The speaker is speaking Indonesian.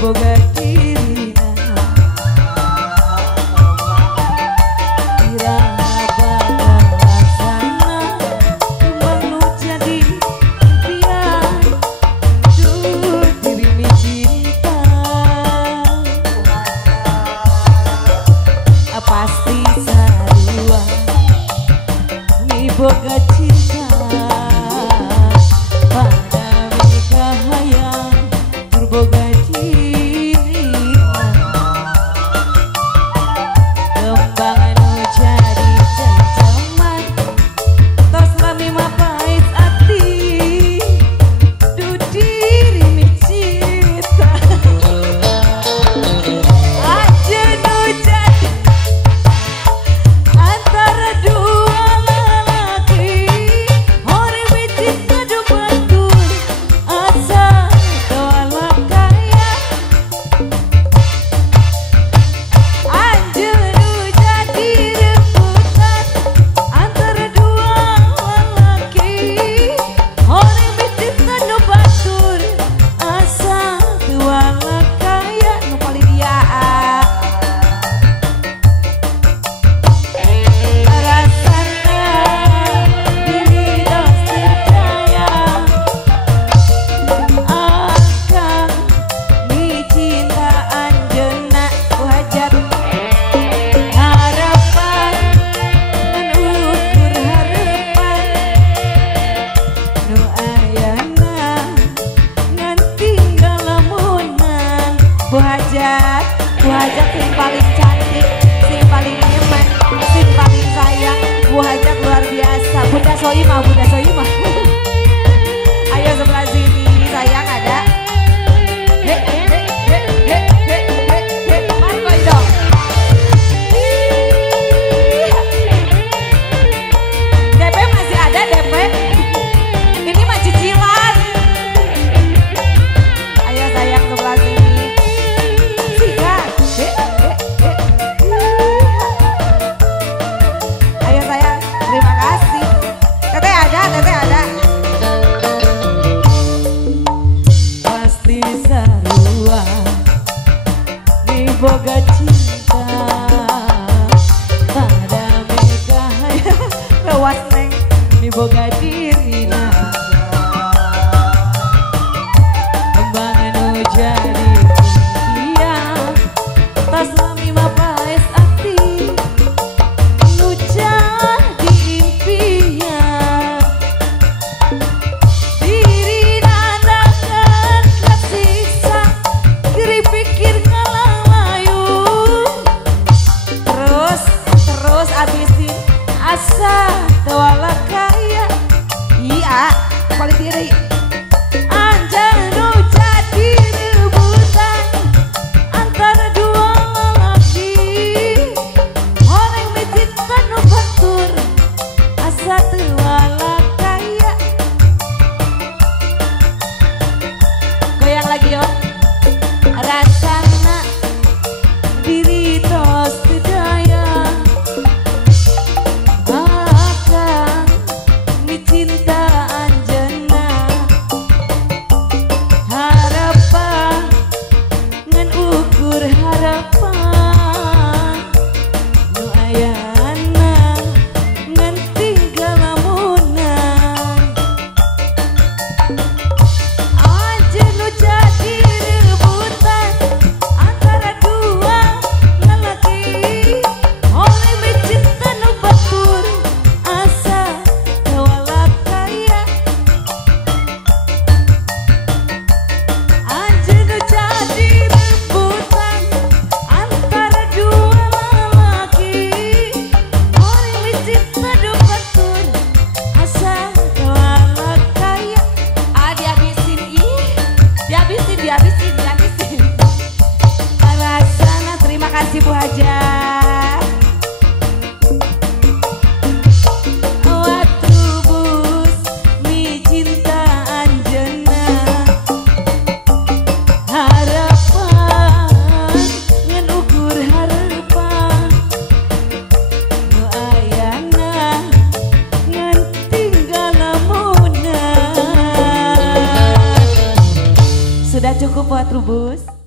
boga diri pasti sarua mi boga cinta pada mereka hayang berboga diri kembangan jadi janjaman tos lami mapais ati du diri mi cinta aja nu jadi antara dua lelaki orang bercinta do betul asa tolak kaya anjenu jadi rebutan antara dua lelaki orang bercinta do betul asa tolak kaya nu paling dia Bu Hajat yang paling cantik, yang paling nyaman, yang paling sayang. Bu Hajat luar biasa. Bunda Soimah, Bunda Soimah. Ayo sebelah sini, sayang ada. Marco dong. DP masih ada DP. Ini mah cicilan. Ayo sayang sebelah sini. Ayo sayang, terima kasih. Teteh ada. Pasti sarua di boga cinta pada mereka lewas neng di boga diri kembangan jadi impian tas lami mapais ati nu jadi impian diri nandakan kesiksa kiri pikir ngalang layu terus abisin asa tewala kaya iya paling diri anjanu jadi rebutan antara dua lelaki orang mencinta nu batur asa tewala kaya goyang lagi yo rasana diri tos daya akan mencinta anjana harapan ngan ukur harapan nu ayana ngan tinggal lamunan aja nu jadi rebutan antara dua lelaki orang mencinta nu batur asa tewala kaya aja nu jadi rebutan antara dua lelaki orang mencinta nu batur asa tewala kaya dihabisin dihabisin Rasana terima kasih Bu Hajat waktu bus mi cinta anjena harapan ngan ukur harapan nu ayana ngan tinggal lamunan sudah cukup buat Trubus.